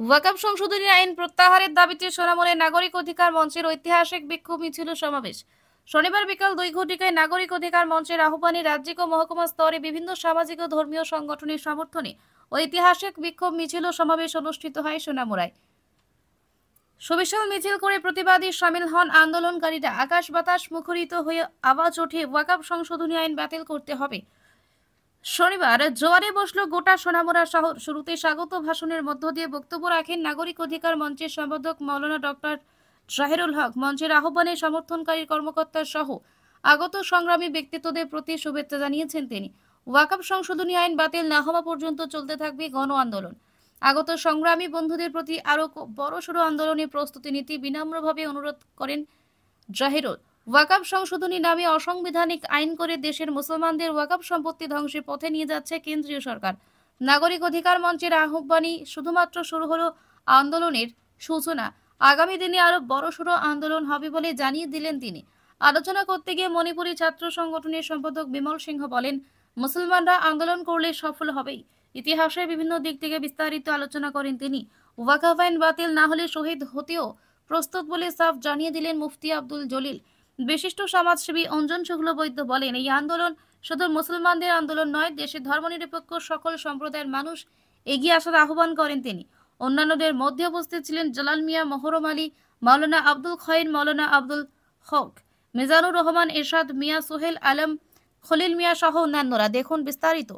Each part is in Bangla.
ওয়াকফ সংশোধনী আইন প্রত্যাহারের দাবিতে সোনামুড়ে নাগরিক অধিকার মঞ্চের ঐতিহাসিক বিক্ষোভ মিছিল সমাবেশ। শনিবার বিকাল 2 ঘটিকায় নাগরিক অধিকার মঞ্চের আহ্বানে রাজ্যিক ও মহকুমা স্তরে বিভিন্ন সামাজিক ও ধর্মীয় সংগঠনের সমর্থনে ঐতিহাসিক বিক্ষোভ মিছিল ও সমাবেশ অনুষ্ঠিত হয় সোনামুড়ায়। সুবিশাল মিছিল করে প্রতিবাদী শামিল হন আন্দোলনকারীরা। আকাশ বাতাস মুখরিত হয়ে আওয়াজ ওঠে, ওয়াকফ সংশোধনী আইন বাতিল করতে হবে। শনিবার জোয়ারে বসল গোটা সোনামুড়া শহর। শুরুতে স্বাগত ভাষণের মধ্য দিয়ে বক্তব্য রাখেন নাগরিক অধিকার মঞ্চের সম্পাদক মাওলানা ডক্টর জাহিরুল হক। মঞ্চের আহ্বানে সমর্থনকারী কর্মকর্তা সহ আগত সংগ্রামী ব্যক্তিত্বদের প্রতি শুভেচ্ছা জানিয়েছেন তিনি। ওয়াকফ সংশোধনী আইন বাতিল না হওয়া পর্যন্ত চলতে থাকবে গণ আন্দোলন। আগত সংগ্রামী বন্ধুদের প্রতি আরো বড়সড় আন্দোলনের প্রস্তুতি নিতে বিনম্রভাবে অনুরোধ করেন জাহিরুল। ওয়াকফ সংশোধনী নামে অসাংবিধানিক আইন করে দেশের মুসলমানদের ওয়াকফ সম্পত্তি ধ্বংসের পথে নিয়ে যাচ্ছে কেন্দ্রীয় সরকার। নাগরিক অধিকার মঞ্চের আহ্বানে শুধুমাত্র শুরু হলো আন্দোলনের সূচনা, আগামী দিনে আরো বড়সড় আন্দোলন হবে বলে জানিয়ে দিলেন তিনি। আলোচনা করতে গিয়ে মণিপুরী ছাত্র সংগঠনের সম্পাদক বিমল সিংহ বলেন, মুসলমানরা আন্দোলন করলে সফল হবেই। ইতিহাসের বিভিন্ন দিক থেকে বিস্তারিত আলোচনা করেন তিনি। ওয়াকফ আইন বাতিল না হলে শহীদ হতেও প্রস্তুত বলে সাফ জানিয়ে দিলেন মুফতি আব্দুল জলিল। বিশিষ্ট সমাজসেবী অঞ্জন শুক্লবৈদ্য বলেন, এই আন্দোলন শুধু মুসলমানদের আন্দোলন নয়, দেশের ধর্মনিরপেক্ষ সকল সম্প্রদায়ের মানুষ এগিয়ে আসার আহ্বান করেন তিনি। অন্যান্যদের মধ্যে উপস্থিত ছিলেন জালাল মিয়া, মহরম আলী, মাওলানা আব্দুল খয়ের, মাওলানা আব্দুল হক, মিজানুর রহমান, এরশাদ মিয়া, সোহেল আলম, খলিল মিয়া সহ অন্যান্যরা। দেখুন বিস্তারিত।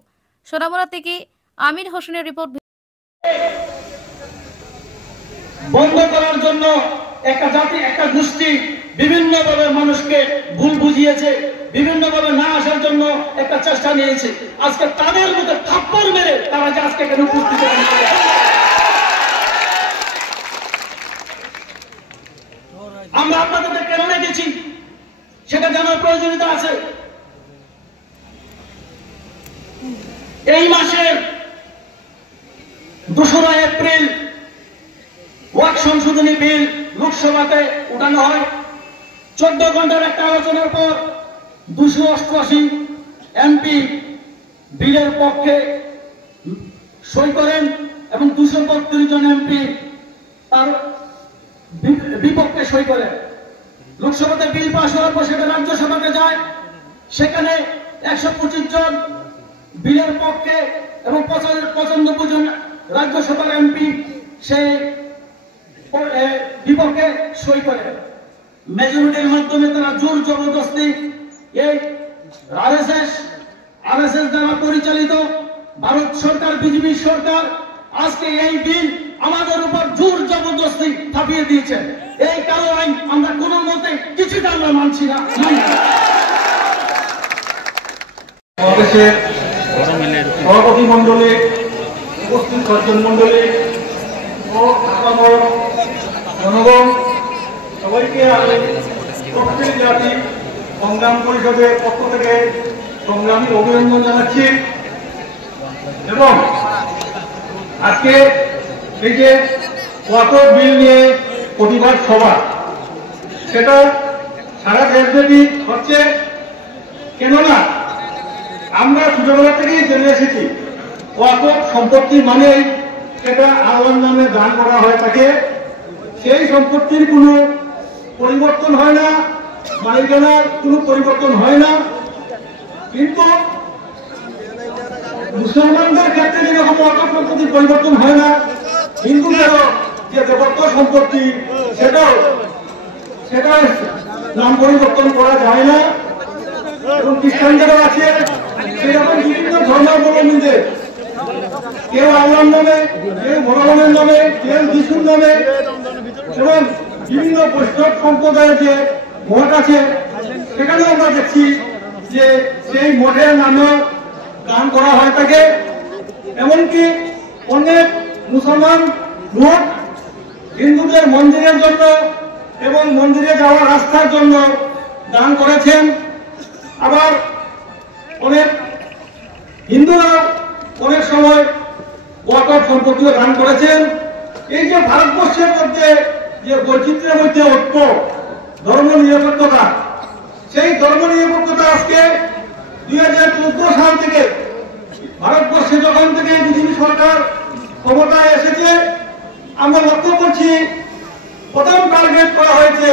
সোনামুড়া থেকে আমির হোসেনের রিপোর্ট। বন্ধ করার জন্য একটা জাতি, একটা গোষ্ঠী বিভিন্নভাবে মানুষকে ভুল বুঝিয়েছে, বিভিন্নভাবে না আসার জন্য একটা চেষ্টা নিয়েছে। আজকে তাদের মধ্যে থাপ্পড় মেরে তারা যে আজকে এখানে উপস্থিত হয়েছে। আমরা আপনাদের কেন রেখেছি সেটা জানার প্রয়োজনীয়তা আছে। এই মাসের 2রা এপ্রিল ওয়াকফ সংশোধনী বিল লোকসভাতে উঠানো হয়। 14 ঘন্টার একটা আলোচনার পর 288 এমপি বিলের পক্ষে সই করেন এবং 232 জন এমপি তার বিপক্ষে সই করেন। লোকসভাতে বিল পাশ হওয়ার পর সেটা রাজ্যসভাতে যায়। সেখানে 125 জন বিলের পক্ষে এবং 95 জন রাজ্যসভার এমপি সেই বিপক্ষে সই করে। মেজরিটির মাধ্যমে তারা জোর জবরদস্তি এই আরএসএস দ্বারা পরিচালিত ভারত সরকার, বিজেপি সরকার আজকে এই বিল আমাদের উপর জোর জবরদস্তি চাপিয়ে দিয়েছে। এই কালো আইন আমরা কোনো মতে কিছুটা আমরা মানছি না। বাংলাদেশের সভাপতি মন্ডলী, উপস্থিত সজ্জন মন্ডলী ও জনগণ সবাইকে আমি প্রত্যেক জাতি সংগ্রাম পরিষদের পক্ষ থেকে সংগ্রামী অভিনন্দন জানাচ্ছি। এবং আজকে এই যে ওয়াকফ বিল নিয়ে প্রতিবাদ সভা, সেটা সারা দেশব্যাপী হচ্ছে। কেননা আমরা ছোটবেলা থেকেই জেনে এসেছি ওয়াকফ সম্পত্তি মানে সেটা আল্লাহর নামে দান করা হয় থাকে। সেই সম্পত্তির কোনো পরিবর্তন হয় না, মালিকানার কোনো পরিবর্তন হয় না। কিন্তু মুসলমানদের ক্ষেত্রে যেরকম ওয়াকফ সম্পত্তির পরিবর্তন হয় না, হিন্দুদেরও যে দেবত্ব সম্পত্তি সেটাও নাম পরিবর্তন করা যায় না। এবং খ্রিস্টানদেরও আছে সেরকম বিভিন্ন ধর্মাবলম্বীদের, কেউ আল্লাহর নামে, কেউ ভগবানের নামে, কেউ যিশুর নামে, এবং বিভিন্ন বৈষ্ণব সম্প্রদায়ের যে মঠ আছে সেখানেও আমরা দেখছি যে সেই মঠের নামে দান করা হয় থাকে। এমনকি অনেক মুসলমান লোক হিন্দুদের মন্দিরের জন্য এবং মন্দিরে যাওয়ার রাস্তার জন্য দান করেছেন। আবার অনেক হিন্দুরা অনেক সময় ওয়াকফ সম্পত্তিও দান করেছেন। এই যে ভারতবর্ষের মধ্যে যে বৈচিত্র্যের মধ্যে ঐক্য, ধর্ম নিরপেক্ষতা, সেই ধর্ম নিরপেক্ষতা আজকে 2014 সাল থেকে ভারতবর্ষে যখন থেকে বিজেপি সরকার ক্ষমতায় এসেছে, আমরা লক্ষ্য করছি প্রথম টার্গেট করা হয়েছে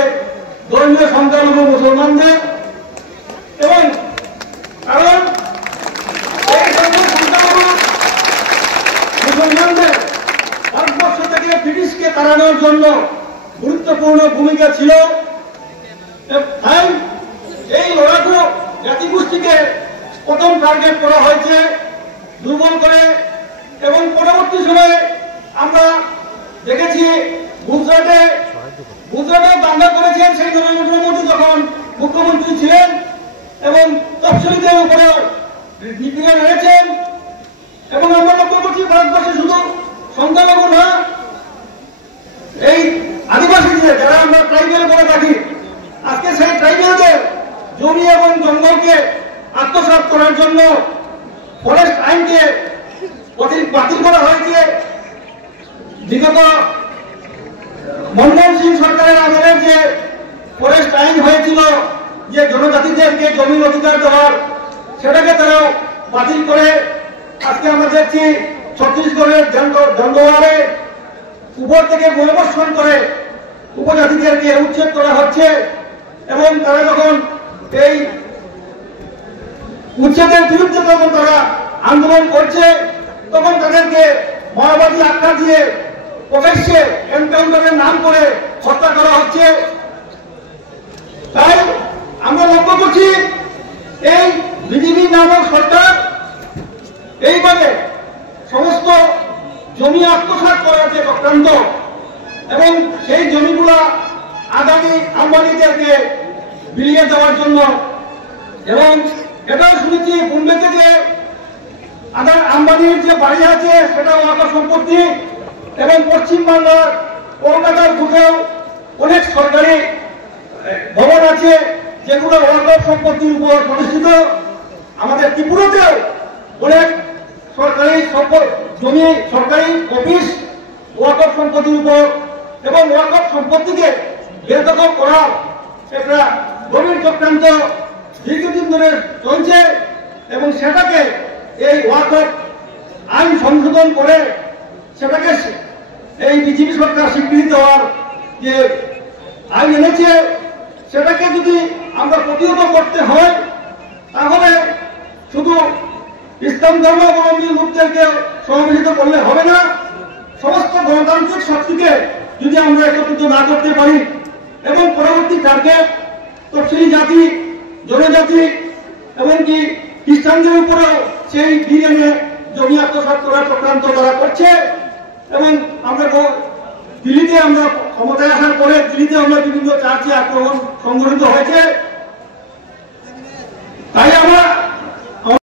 ধর্মীয় সংখ্যালঘু মুসলমানদের, এবং কারণ এই ধর্মীয় সংখ্যালঘু মুসলমানদের ভারতবর্ষ থেকে ব্রিটিশকে তাড়ানোর জন্য গুরুত্বপূর্ণ ভূমিকা ছিল। তাই এই লড়াকু জাতিগোষ্ঠীকে প্রথম টার্গেট করা হয়েছে দুর্বল করে, এবং পরবর্তী সময়ে আমরা দেখেছি গুজরাটে দাঙ্গা করেছেন সেই নরেন্দ্র মোদী যখন মুখ্যমন্ত্রী ছিলেন, এবং তফসিলিদের উপরেও নিপীড়ন হয়েছেন। এবং আমরা লক্ষ্য করছি ভারতবর্ষে শুধু সংখ্যালঘু না, এই আদিবাসীদের যারা আমরা ট্রাইবেল বলে থাকি, আজকে সেই ট্রাইবেলদের জমি এবং জঙ্গলকে আত্মসাৎ করার জন্য ফরেস্ট আইনকে বাতিল করা হয়েছে। বিগত মনমোহন সিং সরকারের আমলের যে ফরেস্ট আইন হয়েছিল যে জনজাতিদেরকে জমির অধিকার দেওয়ার, সেটাকে তারাও বাতিল করে আজকে আমরা দেখছি ছত্তিশগড়ের জঙ্গলে উপর থেকে গোবর্ষণ করে উপজাতিদেরকে উচ্ছেদ করা হচ্ছে। এবং তারা যখন এই উচ্ছেদের বিরুদ্ধে যখন তারা আন্দোলন করছে, তখন তাদেরকে মাওবাদী আখ্যা দিয়ে প্রকাশ্যে এনকাউন্টারের নাম করে হত্যা করা হচ্ছে। তাই আমরা লক্ষ্য করছি এই বিজেপি নামক সরকার এইভাবে সমস্ত জমি আত্মসাৎ করার যে চক্রান্ত, এবং সেই জমিগুলা আদানি আম্বানিদেরকে বিলিয়ে দেওয়ার জন্য, এবং এটাও শুনেছি বোম্বেতে যে আম্বানির যে বাড়ি আছে সেটা ওয়াকফ সম্পত্তি, এবং পশ্চিমবাংলার কলকাতার বুকেও অনেক সরকারি ভবন আছে যেগুলো ওয়াকফ সম্পত্তির উপর প্রতিষ্ঠিত। আমাদের ত্রিপুরাতেও অনেক সরকারি জমি, সরকারি অফিস ওয়াকফ সম্পত্তির উপর, এবং ওয়াকফ সম্পত্তিকে বেদখল করার একটা গভীর চক্রান্ত দীর্ঘদিন ধরে চলছে। এবং সেটাকে এই ওয়াকফ আইন সংশোধন করে সেটাকে এই বিজেপি সরকার স্বীকৃতি দেওয়ার যে আইন এনেছে, সেটাকে যদি আমরা প্রতিহত করতে হয়, তাহলে শুধু ইসলাম ধর্মাবলম্বী লোকদেরকে সমাবেশিত করলে হবে না। সমস্ত গণতান্ত্রিক শক্তিকে যদি আমরা একত্রিত না করতে পারি, এবং পরবর্তী টার্গেট তফসিলি জাতি, জনজাতি এবং কি খ্রিস্টানদের উপরেও সেই বিএনএ জমি আত্মসাৎ করার চক্রান্ত তারা করছে। এবং আমরা দিল্লিতে আমরা ক্ষমতায় আসার পরে দিল্লিতে আমরা বিভিন্ন চার্চে আক্রমণ সংঘটিত হয়েছে।